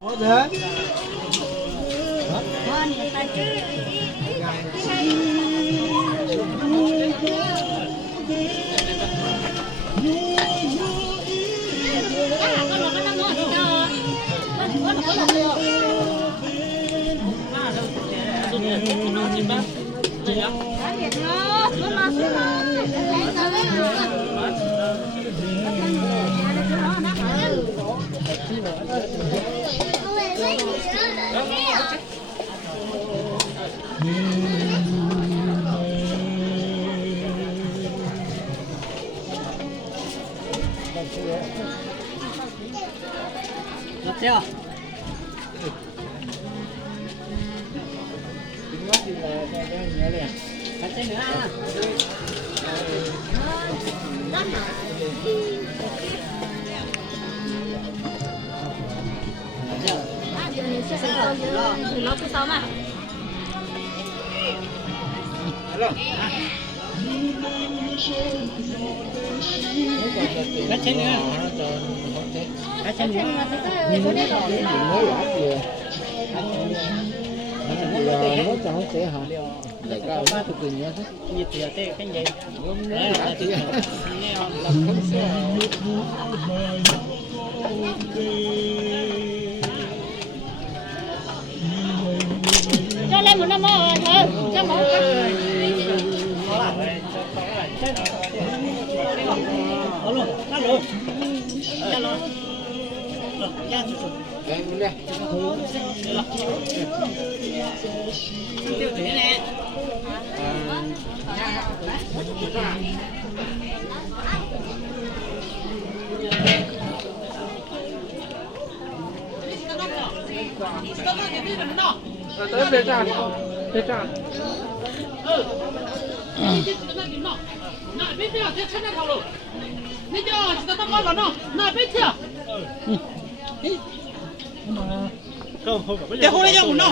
Chưa? Phải thêm nữa. Nó cứ sao mà. Cá chén nữa. Cá chén nữa. Nó cho không sẽ hả? Để cao ba chục nghìn nhá. Nhiệt thì tê cái gì? Đấy là chị. Làm không sẽ. Cho lên một năm mơ thôi, cho một Alo, alo. Alo. Dạ, Đây luôn đây. tiêu thủy nè. Tới về tràn. Về tràn. Để hô lên cho một nó.